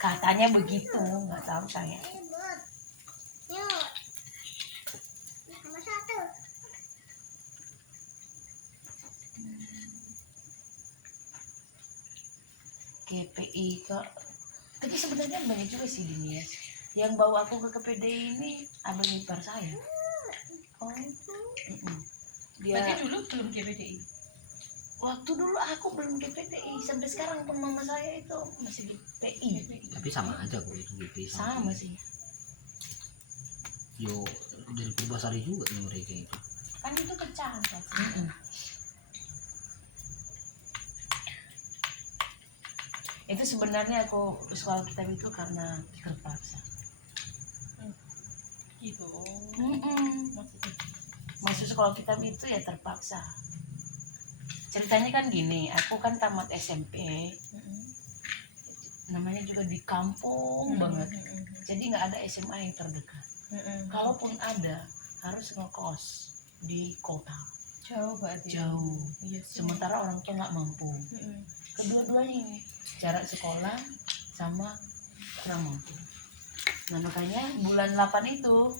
Katanya begitu, nggak tahu saya. KPI kok. Tapi sebenarnya banyak juga sih di Nias. Yang bawa aku ke KPDI ini abang ipar saya. Oh. Dia Berarti dulu belum GPDI. waktu dulu aku belum GPDI, sampai sekarang pun mama saya itu masih GPI. Tapi sama aja kok itu gitu. Sama sih. Yo dari Purbasari juga nih mereka itu. Kan itu pecahan kan. Itu sebenarnya aku sekolah kitab itu karena terpaksa. Gitu. Maksudnya masuk sekolah kitab itu ya terpaksa. Ceritanya kan gini, aku kan tamat SMP, namanya juga di kampung banget, jadi nggak ada SMA yang terdekat. Kalaupun ada, harus ngekos di kota, Jauh banget. jauh. Iya sih. Sementara orang tua nggak mampu. Kedua-duanya ini, jarak sekolah sama kurang mampu. Nah makanya bulan 8 itu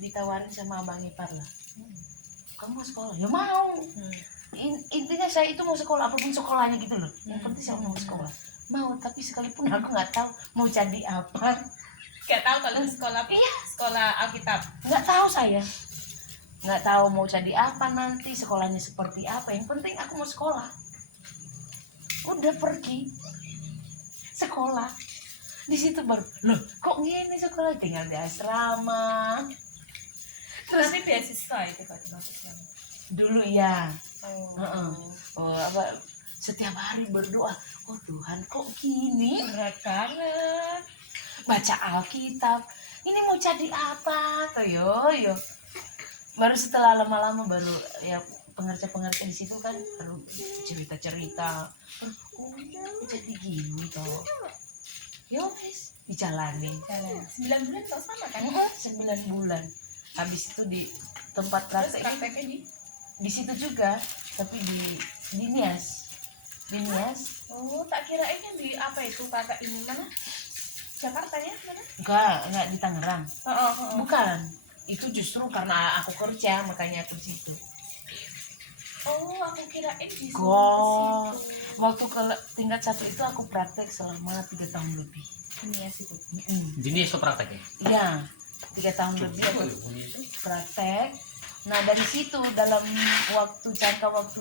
ditawarin sama abang ipar lah. Kamu mau sekolah? Ya mau. Intinya saya itu mau sekolah, apapun sekolahnya gitu loh. Yang penting saya mau sekolah. Mau, tapi sekalipun aku nggak tahu mau jadi apa. Gak tahu kalau sekolah sekolah Alkitab. Nggak tahu saya. Nggak tahu mau jadi apa nanti, sekolahnya seperti apa. Yang penting aku mau sekolah. Udah pergi sekolah. Di situ baru, loh kok gini sekolah, tinggal di asrama. Terus Tapi beasiswa itu Pak maksudnya. dulu ya. Oh. Oh, apa setiap hari berdoa, oh Tuhan kok gini, Berat banget. baca Alkitab ini mau jadi apa tuh yo. Baru setelah lama-lama baru ya pengerja-pengerja di situ kan baru cerita-cerita, oh jadi gini toh, yo wis dijalanin. Jalan. 9 bulan kok sama kan? 9 bulan. Habis itu di tempat Terus praktek prakteknya di situ juga, tapi di Nias. Di Nias Oh, tak kirain yang di apa itu kakak ini mana? Jakarta ya mana? enggak di Tangerang. Oh. Bukan. Itu justru karena aku kerja makanya aku di situ. Oh, aku kirain di situ. Kok waktu ke tingkat 1 itu aku praktek selama 3 tahun lebih. Ini ya situ. Ini so prakteknya. Iya, 3 tahun lebih aku praktek. Nah dari situ dalam waktu jangka waktu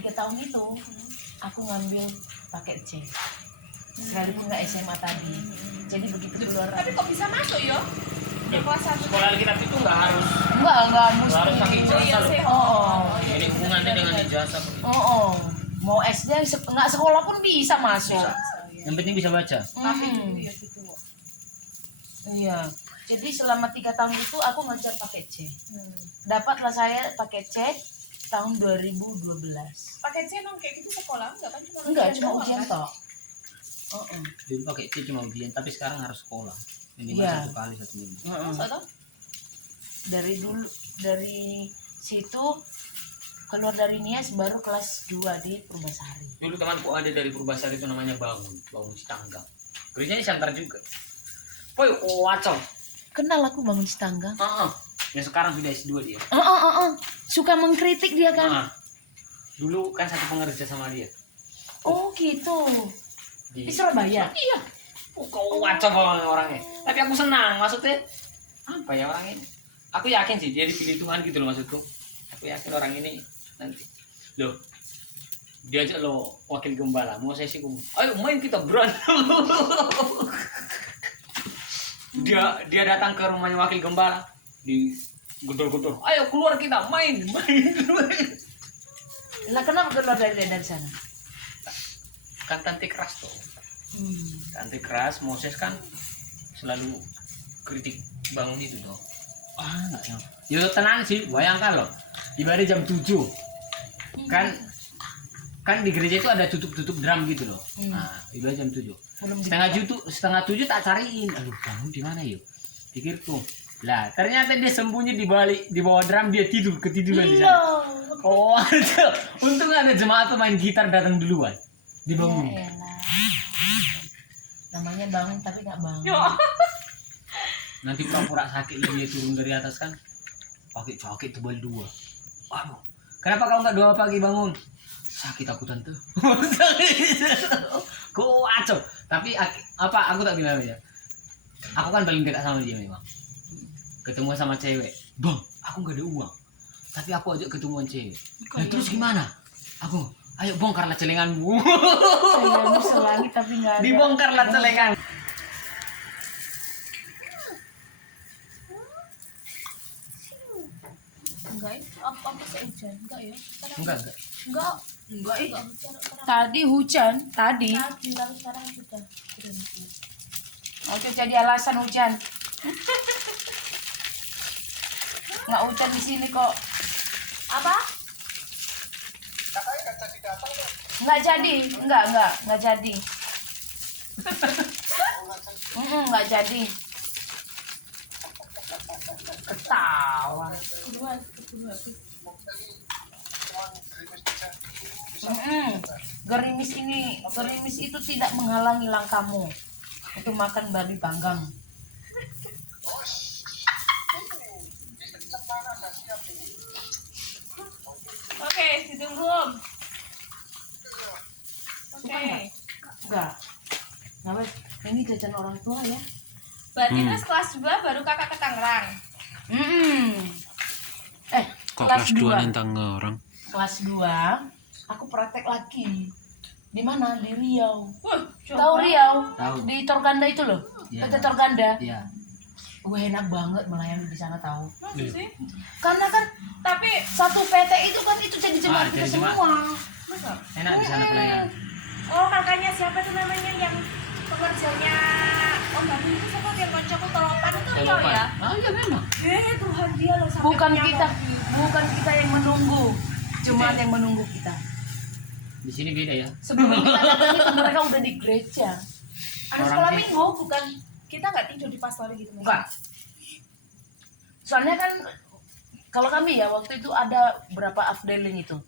3 tahun itu aku ngambil paket C. Sekalipun nggak SMA tadi. Jadi begitu keluar. Tapi kok bisa masuk yo? Kelas 1. Sekolah Alkitab itu nggak harus Enggak mesti. harus pakai Oh iya ijazah sih. loh. Oh. Ini hubungannya dengan ijazah. Mau SD nggak sekolah pun bisa masuk. Bisa. Yang penting bisa baca. Tapi itu ya situ. Iya. Jadi selama 3 tahun itu aku ngejar paket C. Dapatlah saya paket C tahun 2012. Pakai C emang kayak gitu sekolah enggak kan Enggak, cuma doang, ujian kan? toh. Dulu pakai C cuma ujian, tapi sekarang harus sekolah. Minimal Iya. 1 kali 1 minggu. Masa toh? Dari situ keluar dari Nias baru kelas 2 di Purbasari. Dulu temanku ada dari Purbasari itu namanya Bangun Citanggang. Kerjanya di Santar juga. Poy, wacol. Kenal aku Bangun Citanggang. Yang sekarang sudah S2 dia. Suka mengkritik dia kan. Dulu kan satu pengerja sama dia. Oh gitu. Di Di Surabaya. Iya. Kok wacol orangnya. Tapi aku senang, maksudnya apa ya orang ini? Aku yakin sih dia dipilih Tuhan gitu loh maksudku. Aku yakin orang ini nanti. Loh, diajak lo wakil gembala, mau sesi kum. Ayo main kita berantem. dia datang ke rumahnya wakil gembala, di gedor-gedor. Ayo keluar kita main. Lah kenapa keluar dari sana? Kan tante keras tuh. Tante keras, Moses kan selalu kritik Bangun itu dong. Enggak ya. Ya tenang sih, bayangkan loh. Ibarat jam 7. Kan di gereja itu ada tutup drum gitu loh. Nah, ibarat jam 7. Setengah 7 tak cariin. Aduh, Bangun di mana yuk? Pikirku. Lah, ternyata dia sembunyi di bawah drum, dia ketiduran di sana. Oh, untung ada jemaat main gitar datang duluan. Dibangun. maunya bangun tapi nggak bangun. Yo. Nanti pura-pura sakit dia turun dari atas kan. Pakai jaket tebal 2. Waduh. Kenapa kau nggak 2 pagi bangun? Sakit aku tante. Kacau. Tapi apa aku tak bilang ya. Aku kan paling dekat sama dia memang. Ketemu sama cewek. Bang, aku nggak ada uang. Tapi aku ajak ketemuan cewek. Nah, terus gimana? Aku, ayo bongkarlah celenganmu. Sayangnya selangit tapi nggak ada. Dibongkarlah celengan. Enggak, apa hujan? Enggak ya? Enggak. Enggak Enggak. hujan. Tadi hujan, tadi. Tadi lalu sekarang sudah berhenti. Oke, jadi alasan hujan. Nggak hujan di sini kok. Apa? Nggak jadi, nggak jadi. Nggak jadi. Ketawa. Gerimis itu tidak menghalangi langkahmu untuk makan babi panggang. Oke, ditunggu. Oke. Enggak. Ngapain? Ini jajan orang tua ya. Berarti terus kelas 2 baru kakak ke Tangerang. Kok Kelas kelas 2 dua. nih Tangerang? Kelas 2 aku praktek lagi. Di mana? Di Riau. Jauh Tahu banget. Riau? Tahu. Di Torganda itu loh. Iya. PT Torganda. Iya. Wah, enak banget melayani di sana tahu. Masa sih? Karena kan Tapi satu PT itu kan itu jadi jemaat kita jadi jemaat. semua. masa? Enak di sana pelayanan. Oh, kakaknya siapa tuh namanya yang pekerjanya Om Babi itu siapa yang kocokku tolopan itu Rio ya? Ah iya memang. Tuhan dia loh sampai Bukan punya kita, mobil. bukan kita yang menunggu. Jemaat yang menunggu kita. Di sini beda ya. Sebelum kita datang itu mereka udah di gereja. Ada Orang sekolah sih. minggu bukan? Kita nggak tidur di pastori gitu. Enggak. Soalnya kan kalau kami ya waktu itu ada berapa afdeling itu?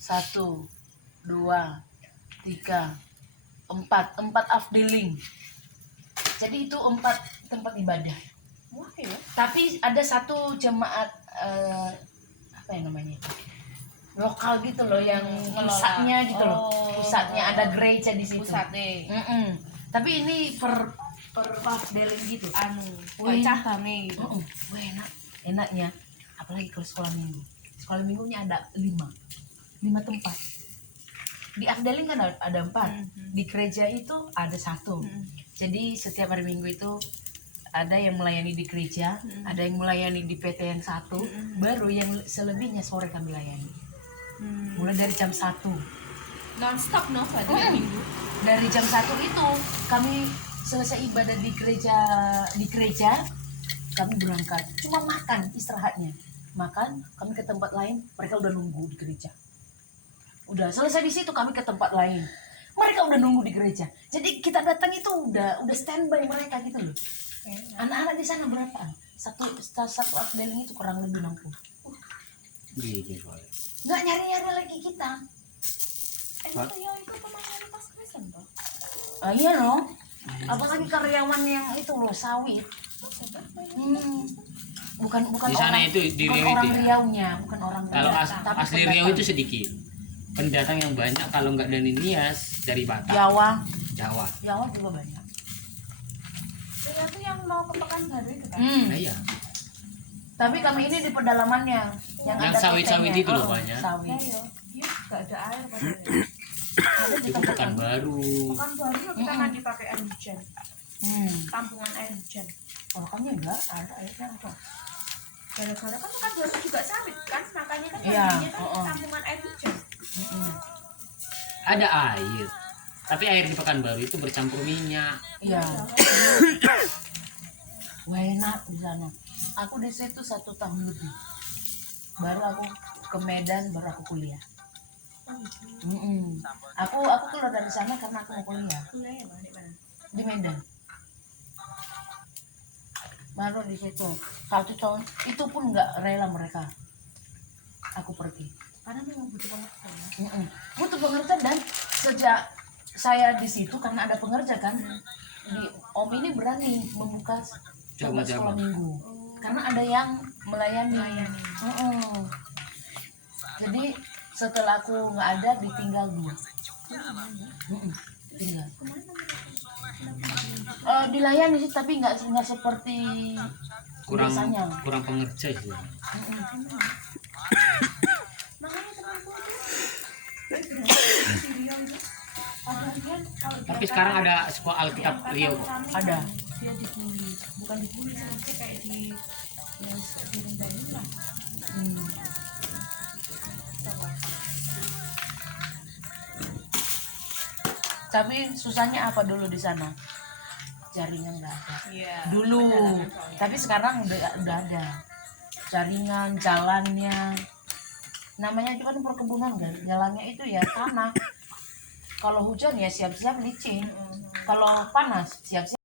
1, 2, 3, 4 afdeling. Jadi itu 4 tempat ibadah. Wah ya. Tapi ada satu jemaat apa ya namanya? Lokal gitu loh yang Ngelola. pusatnya gitu loh. Oh. Pusatnya ada gereja di situ. Pusat deh. Tapi ini per afdeling gitu. Anu, Wih. kayak cabangnya gitu. Wah, enaknya apalagi kalau sekolah minggu. Sekolah minggunya ada 5 tempat. Di afdeling kan ada 4. Di gereja itu ada 1. Jadi setiap hari minggu itu ada yang melayani di gereja, ada yang melayani di PT yang 1, baru yang selebihnya sore kami layani. Mulai dari jam 1. Non-stop no, berarti Mm. minggu. Dari jam 1 itu kami selesai ibadah di gereja kami berangkat. Cuma makan istirahatnya. Makan, kami ke tempat lain, mereka udah nunggu di gereja. Udah selesai di situ kami ke tempat lain. Mereka udah nunggu di gereja. Jadi kita datang itu udah standby mereka gitu loh. Anak-anak di sana berapa? Satu afdeling itu kurang lebih 60. Gitu soalnya. Nggak nyari-nyari lagi kita. Itu ya itu teman-teman pas Kristen toh. Iya loh. Apalagi karyawan yang itu loh sawit. Bukan Di sana orang, itu di bukan Riau orang itu ya. Riau-nya, bukan orang Kalau Riau, asli tapi Riau pendatang. itu sedikit. Pendatang yang banyak kalau nggak dari Nias dari Batak, Jawa Jawa. juga banyak. Saya tuh yang mau ke Pekanbaru itu kan. Nah, iya. Tapi kami ini di pedalamannya yang Yang ada sawit-sawit PT-nya. itu loh banyak. Sawit. Ya, iya, nggak ada air padahal. Ada di Itu tempat bukan kami. baru. Pekanbaru kita mandi pakai air hujan. Tampungan air hujan. Kalau kami enggak ada airnya apa? Gara-gara kan Pekanbaru juga sawit kan, makanya kan Iya, mandinya kan tampungan air hujan. Ada air. Tapi air di Pekanbaru itu bercampur minyak. Iya. Wah, enak di sana. Aku di situ 1 tahun lebih. Baru aku ke Medan, baru aku kuliah. Aku keluar dari sana karena aku mau kuliah Kuliahnya mana di mana? di Medan. Baru di situ 1 tahun itu pun nggak rela mereka. Aku pergi. Karena memang butuh pengertian. Butuh pengertian dan sejak saya di situ karena ada pengerja kan di Om ini berani membuka coba sekolah Cabang-cabang. minggu karena ada yang melayani. Jadi setelah aku nggak ada ditinggal dia. Tinggal. Dilayani sih tapi nggak seperti kurang biasanya. kurang pengerjai sih. Makanya temanku itu Tapi sekarang ada sekolah Alkitab Riau kok. Ada. dia dibully, bukan dibully sih, kayak di yang direndahin lah. Tapi susahnya apa dulu di sana? Jaringan nggak ada. Iya. Dulu, Perjalanan soalnya. tapi sekarang udah ada. Jaringan, jalannya. Namanya itu kan perkebunan kan, jalannya itu ya tanah. Kalau hujan ya siap-siap licin. Kalau panas siap-siap